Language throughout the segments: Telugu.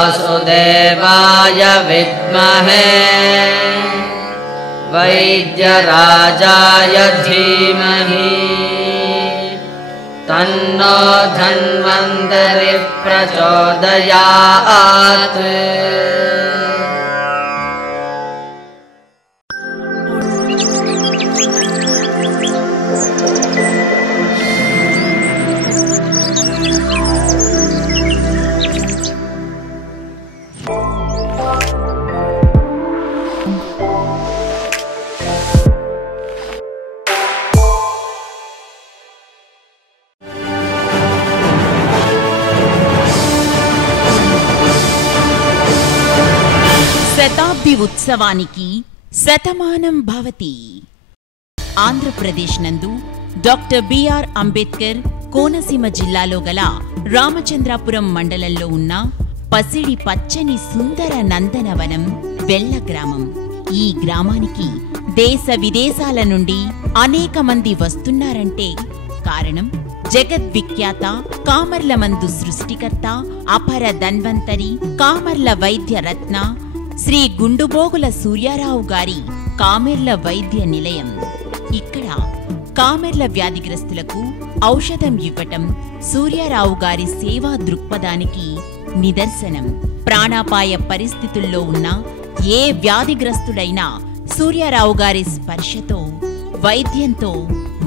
वासुदेवाय विद्महे वैद्यराजाय धीमहि तन्नो धन्वन्तरिः प्रचोदयात्। శతాబ్ది ఉత్సవానికి శతమానం భవతి. ఆంధ్రప్రదేశ్ నందు డాక్టర్ బిఆర్ అంబేద్కర్ కోనసీమ జిల్లాలో గల రామచంద్రాపురం మండలంలో ఉన్న పసిడి పచ్చని సుందర నందనవనం వెల్ల గ్రామం. ఈ గ్రామానికి దేశ విదేశాల నుండి అనేక మంది వస్తున్నారంటే కారణం జగద్విఖ్యాత కామర్లమందు సృష్టికర్త అపర ధన్వంతరి కామర్ల వైద్య రత్న శ్రీ గుండుబోగుల సూర్యారావు గారి కామెర్ల వైద్య నిలయం. ఇక్కడ కామెర్ల వ్యాధిగ్రస్తులకు ఔషధం ఇవ్వటం సూర్యారావు గారి సేవా దృక్పథానికి నిదర్శనం. ప్రాణాపాయ పరిస్థితుల్లో ఉన్న ఏ వ్యాధిగ్రస్తుడైనా సూర్యారావు గారి స్పర్శతో వైద్యంతో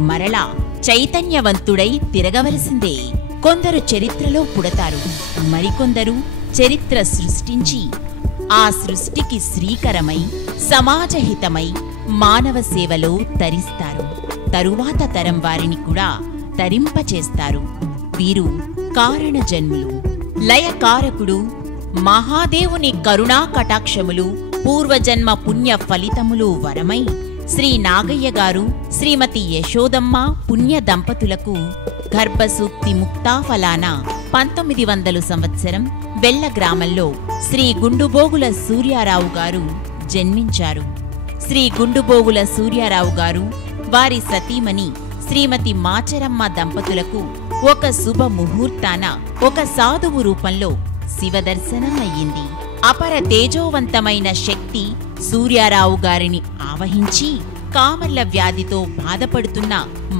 మరలా చైతన్యవంతుడై తిరగవలసిందే. కొందరు చరిత్రలో పుడతారు, మరికొందరు చరిత్ర సృష్టించి ఆ సృష్టికి శ్రీకరమై సమాజహితమై మానవ సేవలో తరిస్తారు. తరువాత తరం వారిని కూడా తరింపచేస్తారు. వీరు కారణ జన్ములు. లయకారకుడు మహాదేవుని కరుణా కటాక్షములు పూర్వజన్మ పుణ్య ఫలితములు వరమై శ్రీ నాగయ్య గారు శ్రీమతి యశోదమ్మ పుణ్య దంపతులకు గర్భసూక్తి ముక్తాఫలాన 1900 సంవత్సరం వెల్ల గ్రామంలో శ్రీ గుండుబోగుల సూర్యారావు గారు జన్మించారు. శ్రీ గుండుబోగుల సూర్యారావు గారు వారి సతీమణి శ్రీమతి మాచరమ్మ దంపతులకు ఒక శుభ ముహూర్తాన ఒక సాధువు రూపంలో శివదర్శనం అయ్యింది. అపర తేజోవంతమైన శక్తి సూర్యారావు గారిని ఆవహించి కామర్ల వ్యాధితో బాధపడుతున్న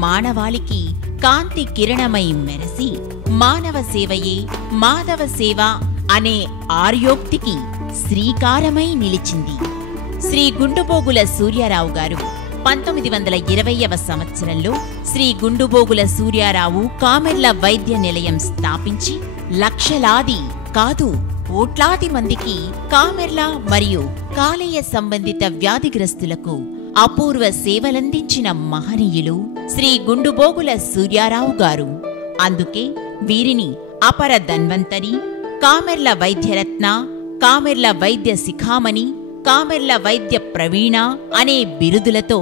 మానవాళికి కాంతి కిరణమై మెరసి మానవ సేవయే మాధవ సేవ అనే ఆర్యోక్తికి శ్రీకారమై నిలిచింది. శ్రీ గుండుబోగుల సూర్యారావు గారు 1920వ సంవత్సరంలో శ్రీ గుండుబోగుల సూర్యారావు కామెర్ల వైద్య నిలయం స్థాపించి లక్షలాది కాదు కోట్లాది మందికి కామెర్ల మరియు కాలేయ సంబంధిత వ్యాధిగ్రస్తులకు అపూర్వ సేవలందించిన మహనీయులు శ్రీ గుండుబోగుల సూర్యారావు గారు. అందుకే వీరిని అపర ధన్వంతరి, కామెర్ల వైద్యరత్న, కామెర్ల వైద్య శిఖామణి, కామెర్ల వైద్య ప్రవీణ అనే బిరుదులతో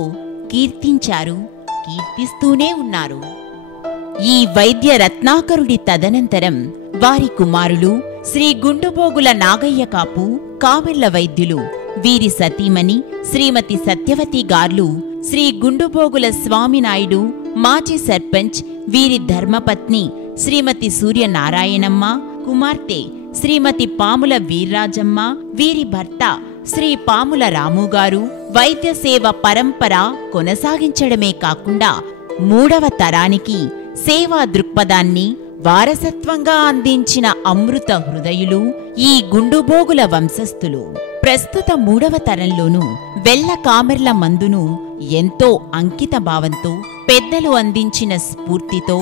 కీర్తించారు, కీర్తిస్తూనే ఉన్నారు. ఈ వైద్య రత్నాకరుడి తదనంతరం వారి కుమారులు శ్రీ గుండుబోగుల నాగయ్య కాపు కామెర్ల వైద్యులు, వీరి సతీమణి శ్రీమతి సత్యవతి గార్లు, శ్రీ గుండుబోగుల స్వామినాయుడు మాజీ సర్పంచ్, వీరి ధర్మపత్ని శ్రీమతి సూర్యనారాయణమ్మ, కుమార్తె శ్రీమతి పాముల వీర్రాజమ్మ, వీరి భర్త శ్రీ పాముల రాముగారు వైద్య సేవ పరంపర కొనసాగించడమే కాకుండా 3వ తరానికి సేవా దృక్పథాన్ని వారసత్వంగా అందించిన అమృత హృదయులు ఈ గుండుబోగుల వంశస్థులు. ప్రస్తుత 3వ తరంలోనూ వెల్ల కామెర్ల మందును ఎంతో అంకిత భావంతో పెద్దలు అందించిన స్ఫూర్తితో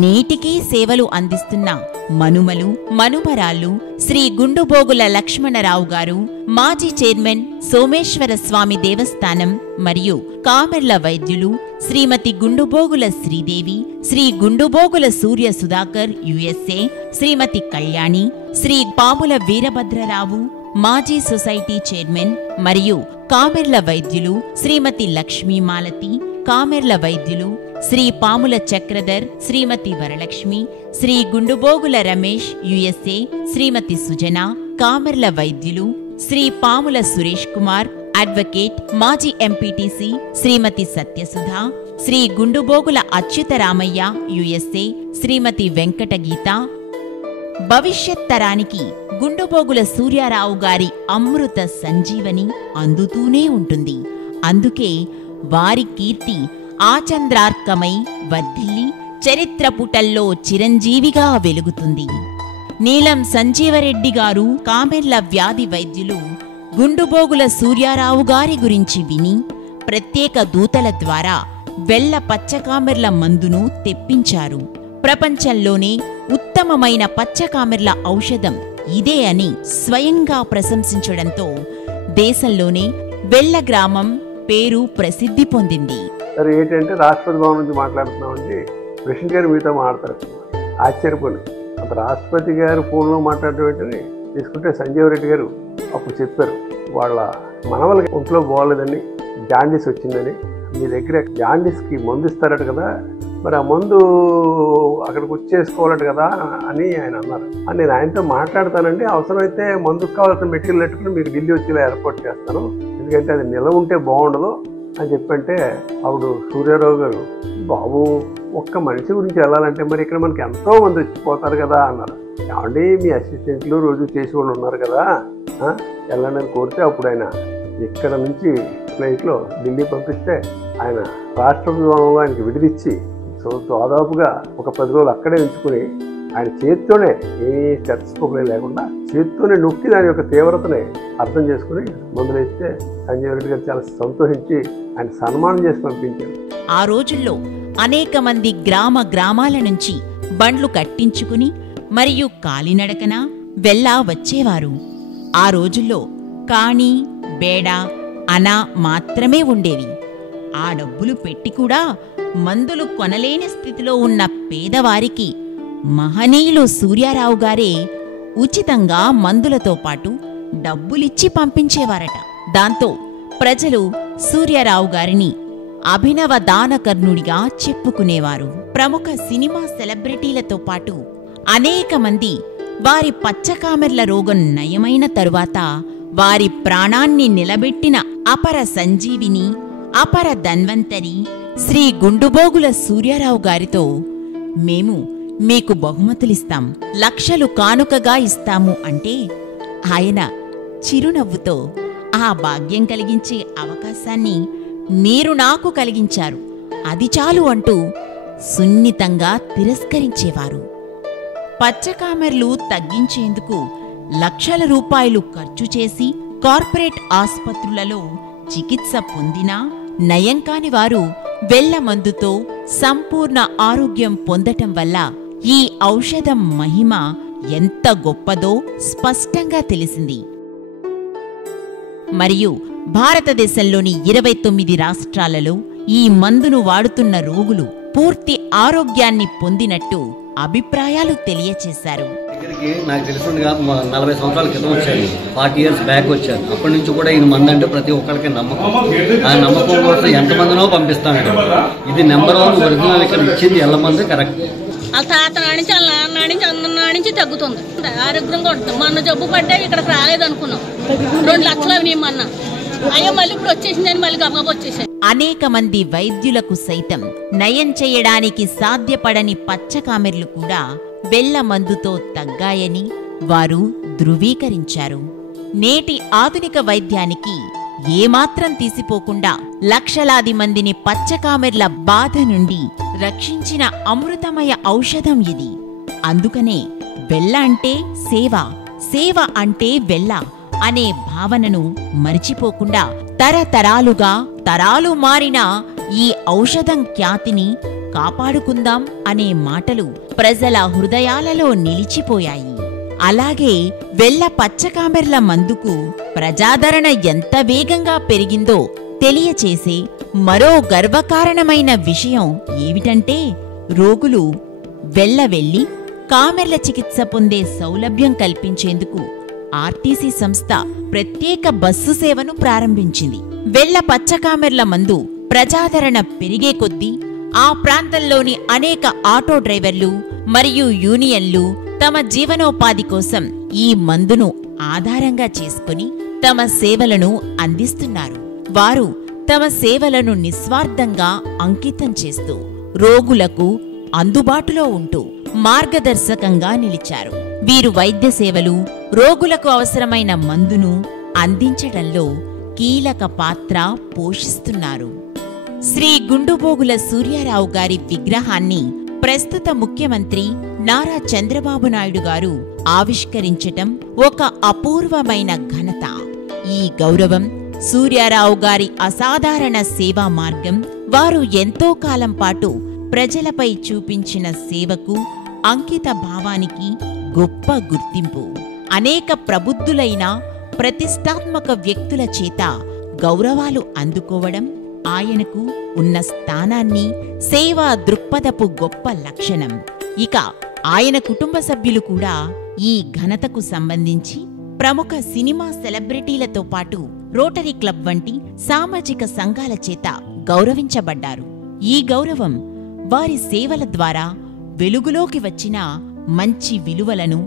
నేటికీ సేవలు అందిస్తున్న మనుమలు మనుమరాళ్ళు శ్రీ గుండుబోగుల లక్ష్మణరావు గారు, మాజీ చైర్మన్ సోమేశ్వర స్వామి దేవస్థానం మరియు కామెర్ల వైద్యులు శ్రీమతి గుండుబోగుల శ్రీదేవి, శ్రీ గుండుబోగుల సూర్య సుధాకర్ USA, శ్రీమతి కళ్యాణి, శ్రీ పాముల వీరభద్రరావు మాజీ సొసైటీ చైర్మన్ మరియు కామెర్ల వైద్యులు శ్రీమతి లక్ష్మీమాలతి, కామెర్ల వైద్యులు శ్రీ పాముల చక్రధర్, శ్రీమతి వరలక్ష్మి, శ్రీ గుండుబోగుల రమేష్ USA, శ్రీమతి సుజన, కామెర్ల వైద్యులు శ్రీ పాముల సురేష్ కుమార్ అడ్వకేట్, మాజీ ఎంపీటీసీ శ్రీమతి సత్యసుధ, శ్రీ గుండుబోగుల అచ్యుతరామయ్య USA, శ్రీమతి వెంకటగీత, భవిష్యత్ తరానికి గుండుబోగుల సూర్యారావు గారి అమృత సంజీవని అందుతూనే ఉంటుంది. అందుకే వారి కీర్తి ఆచంద్రార్కమై వర్ధిల్లి చరిత్ర పుటల్లో చిరంజీవిగా వెలుగుతుంది. నీలం సంజీవరెడ్డి గారు కామెర్ల వ్యాధి వైద్యులు గుండుబోగుల సూర్యారావు గారి గురించి విని ప్రత్యేక దూతల ద్వారా వెల్ల పచ్చకామెర్ల మందును తెప్పించారు. ప్రపంచంలోనే ఉత్తమమైన పచ్చకామెర్ల ఔషధం ఇదే అని స్వయంగా ప్రశంసించడంతో దేశంలోనే వెల్ల గ్రామం పేరు ప్రసిద్ధి పొందింది. సరే, ఏంటంటే రాష్ట్రపతి భవన్ నుంచి మాట్లాడుతున్నామండి, ప్రెసిడెంట్ గారు మీతో మాట్లాడతారు. ఆశ్చర్యపోయి అంత రాష్ట్రపతి గారు ఫోన్లో మాట్లాడటం ఏంటని తీసుకుంటే సంజీవ్ రెడ్డి గారు అప్పుడు చెప్పారు, వాళ్ళ మనవలకి ఒంట్లో బాగోలేదని, జాండీస్ వచ్చిందని, మీ దగ్గర జాండీస్కి మందు ఇస్తారట కదా, మరి ఆ మందు అక్కడికి వచ్చేసుకోవాలట కదా అని ఆయన అన్నారు. నేను ఆయనతో మాట్లాడతానండి, అవసరమైతే మందుకు కావాల్సిన మెటీరియల్ పెట్టుకుని మీకు ఢిల్లీ వచ్చేలా ఏర్పాటు చేస్తాను, ఎందుకంటే అది నిల్వ ఉంటే బాగుండదు అని చెప్పంటే అప్పుడు సూర్యారావు గారు, బాబు ఒక్క మనిషి గురించి వెళ్ళాలంటే మరి ఇక్కడ మనకి ఎంతో మంది వచ్చిపోతారు కదా అన్నారు. ఏమండి మీ అసిస్టెంట్లు రోజు చేసి వాళ్ళు ఉన్నారు కదా, వెళ్ళండి అని కోరితే అప్పుడు ఆయన ఇక్కడ నుంచి ఫ్లైట్లో ఢిల్లీ పంపిస్తే ఆయన రాష్ట్రపతి భవనంలో ఆయనకి విడిదిచ్చి దాదాపుగా ఒక 10 రోజులు అక్కడే ఉంచుకుని ఆయన చేతితోనే ఏమీ స్టెథోస్కోప్ లేకుండా చేతితోనే నొక్కి దాని యొక్క తీవ్రతని అర్థం చేసుకుని మందులు ఇస్తే సంజీవ్ రెడ్డి గారు చాలా సంతోషించి ఆయన సన్మానం చేసి పంపించారు. ఆ రోజుల్లో అనేక మంది గ్రామాల నుంచి బండ్లు కట్టించుకుని మరియు కాలినడకన వెళ్ళా వచ్చేవారు. ఆ రోజుల్లో కాణి, బేడ, అనా మాత్రమే ఉండేవి. ఆ డబ్బులు పెట్టి కూడా మందులు కొనలేని స్థితిలో ఉన్న పేదవారికి మహనీయులు సూర్యారావు గారే ఉచితంగా మందులతో పాటు డబ్బులిచ్చి పంపించేవారట. దాంతో ప్రజలు సూర్యారావు గారిని అభినవ దానకర్ణుడిగా చెప్పుకునేవారు. ప్రముఖ సినిమా సెలబ్రిటీలతో పాటు అనేక మంది వారి పచ్చకామెర్ల రోగం నయమైన తరువాత వారి ప్రాణాన్ని నిలబెట్టిన అపర సంజీవిని, అపర ధన్వంతరి శ్రీ గుండుబోగుల సూర్యారావు గారితో మేము మీకు బహుమతులిస్తాం, లక్షలు కానుకగా ఇస్తాము అంటే ఆయన చిరునవ్వుతో ఆ భాగ్యం కలిగించే అవకాశాన్ని మీరు నాకు కలిగించారు, అది చాలు అంటూ సున్నితంగా తిరస్కరించేవారు. పచ్చకామెర్లు తగ్గించేందుకు లక్షల రూపాయలు ఖర్చు చేసి కార్పొరేట్ ఆస్పత్రులలో చికిత్స పొందినా నయం కాని వారు వెల్ల మందుతో సంపూర్ణ ఆరోగ్యం పొందటం వల్ల ఈ ఔషధం మహిమ ఎంత గొప్పదో స్పష్టంగా తెలిసింది. మరియు భారతదేశంలోని 29 రాష్ట్రాలలో ఈ మందును వాడుతున్న రోగులు పూర్తి ఆరోగ్యాన్ని పొందినట్టు అభిప్రాయాలు తెలియచేశారు. నాకు తెలిసిందిగా 40 సంవత్సరాల క్రితం వచ్చాను, 40 years బ్యాక్ వచ్చాను. అప్పటి నుంచి కూడా ఈయన మంది అంటే ప్రతి ఒక్కరికి నమ్మకం. ఆ నమ్మకం కోసం ఎంతమందినో పంపిస్తాను. ఇది నెంబర్ 1 ఒరిజినల్. ఇక్కడ ఇచ్చింది ఎల్ల మంది కరెక్ట్. వాళ్ళ తాత నాడించి వాళ్ళ నాన్న నాడించి అందరి నాడించి తగ్గుతుంది, ఆరోగ్యంగా ఉంటుంది. మొన్న జబ్బు పడ్డా ఇక్కడికి రాలేదనుకున్నాం, 2 లక్షలు అవి మొన్న అయ్యో మళ్ళీ ఇప్పుడు వచ్చేసిందని మళ్ళీ గబగబా వచ్చేసాయి. అనేక మంది వైద్యులకు సైతం నయం చేయడానికి సాధ్యపడని పచ్చకామెర్లు కూడా వెల్ల మందుతో తగ్గాయని వారు ధృవీకరించారు. నేటి ఆధునిక వైద్యానికి ఏమాత్రం తీసిపోకుండా లక్షలాది మందిని పచ్చకామెర్ల బాధ నుండి రక్షించిన అమృతమయ ఔషధం ఇది. అందుకనే వెల్ల అంటే సేవ, సేవ అంటే వెల్ల అనే భావనను మరిచిపోకుండా తరతరాలుగా తరాలు మారిన ఈ ఔషధం ఖ్యాతిని కాపాడుకుందాం అనే మాటలు ప్రజల హృదయాలలో నిలిచిపోయాయి. అలాగే వెల్ల పచ్చకామెర్ల మందుకు ప్రజాదరణ ఎంత వేగంగా పెరిగిందో తెలియచేసే మరో గర్వకారణమైన విషయం ఏమిటంటే, రోగులు వెళ్లి కామెర్ల చికిత్స పొందే సౌలభ్యం కల్పించేందుకు ఆర్టీసీ సంస్థ ప్రత్యేక బస్సు సేవను ప్రారంభించింది. వెల్ల పచ్చకామెర్ల మందు ప్రజాదరణ పెరిగే కొద్దీ ఆ ప్రాంతంలోని అనేక ఆటో డ్రైవర్లు మరియు యూనియన్లు తమ జీవనోపాధి కోసం ఈ మందును ఆధారంగా చేసుకుని తమ సేవలను అందిస్తున్నారు. వారు తమ సేవలను నిస్వార్థంగా అంకితం చేస్తూ రోగులకు అందుబాటులో ఉంటూ మార్గదర్శకంగా నిలిచారు. వీరు వైద్య సేవలు, రోగులకు అవసరమైన మందును అందించడంలో కీలక పాత్ర పోషిస్తున్నారు. శ్రీ గుండుబోగుల సూర్యారావు గారి విగ్రహాన్ని ప్రస్తుత ముఖ్యమంత్రి నారా చంద్రబాబు నాయుడు గారు ఆవిష్కరించటం ఒక అపూర్వమైన ఘనత. ఈ గౌరవం సూర్యారావు గారి అసాధారణ సేవా మార్గం, వారు ఎంతో కాలం పాటు ప్రజలపై చూపించిన సేవకు, అంకిత భావానికి గొప్ప గుర్తింపు. అనేక ప్రబుద్ధులైన ప్రతిష్టాత్మక వ్యక్తుల చేత గౌరవాలు అందుకోవడం ఆయనకు ఉన్న స్థానాన్ని, సేవా దృక్పథపు గొప్ప లక్షణం. ఇక ఆయన కుటుంబ సభ్యులు కూడా ఈ ఘనతకు సంబంధించి ప్రముఖ సినిమా సెలబ్రిటీలతో పాటు రోటరీ క్లబ్ వంటి సామాజిక సంఘాల చేత గౌరవించబడ్డారు. ఈ గౌరవం వారి సేవల ద్వారా వెలుగులోకి వచ్చిన మంచి విలువలను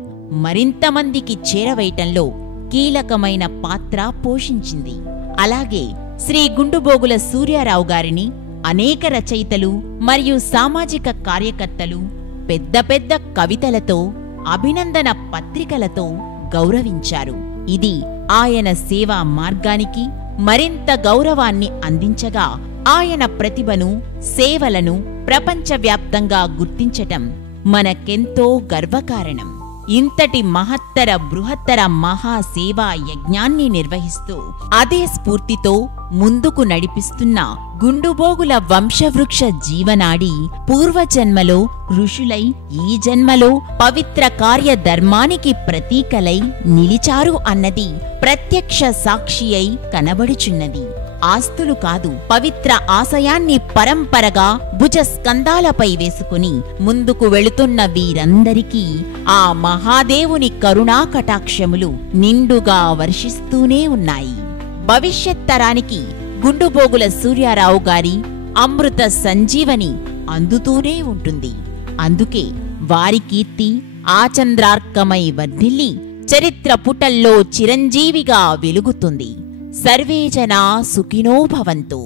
మరింతమందికి చేరవేయటంలో కీలకమైన పాత్ర పోషించింది. అలాగే శ్రీ గుండుబోగుల సూర్యారావు గారిని అనేక రచయితలు మరియు సామాజిక కార్యకర్తలు పెద్ద పెద్ద కవితలతో, అభినందన పత్రికలతో గౌరవించారు. ఇది ఆయన సేవా మార్గానికి మరింత గౌరవాన్ని అందించగా, ఆయన ప్రతిభను, సేవలను ప్రపంచవ్యాప్తంగా గుర్తించటం మనకెంతో గర్వకారణం. ఇంతటి మహత్తర బృహత్తర మహాసేవా యజ్ఞాన్ని నిర్వహిస్తూ అదే స్ఫూర్తితో ముందుకు నడిపిస్తున్న గుండుబోగుల వంశవృక్ష జీవనాడి పూర్వజన్మలో ఋషులై ఈ జన్మలో పవిత్ర కార్యధర్మానికి ప్రతీకలై నిలిచారు అన్నది ప్రత్యక్ష సాక్షి అయి కనబడుచున్నది. ఆస్తులు కాదు, పవిత్ర ఆశయాన్ని పరంపరగా భుజస్కంధాలపై వేసుకుని ముందుకు వెళుతున్న వీరందరికీ ఆ మహాదేవుని కరుణా కటాక్షములు నిండుగా వర్షిస్తూనే ఉన్నాయి. భవిష్యత్ తరానికి గుండుబోగుల సూర్యారావు గారి అమృత సంజీవని అందుతూనే ఉంటుంది. అందుకే వారి కీర్తి ఆచంద్రార్కమై వర్ధిల్లి చరిత్ర పుటల్లో చిరంజీవిగా వెలుగుతుంది. సర్వే జనా సుఖినో భవంతు.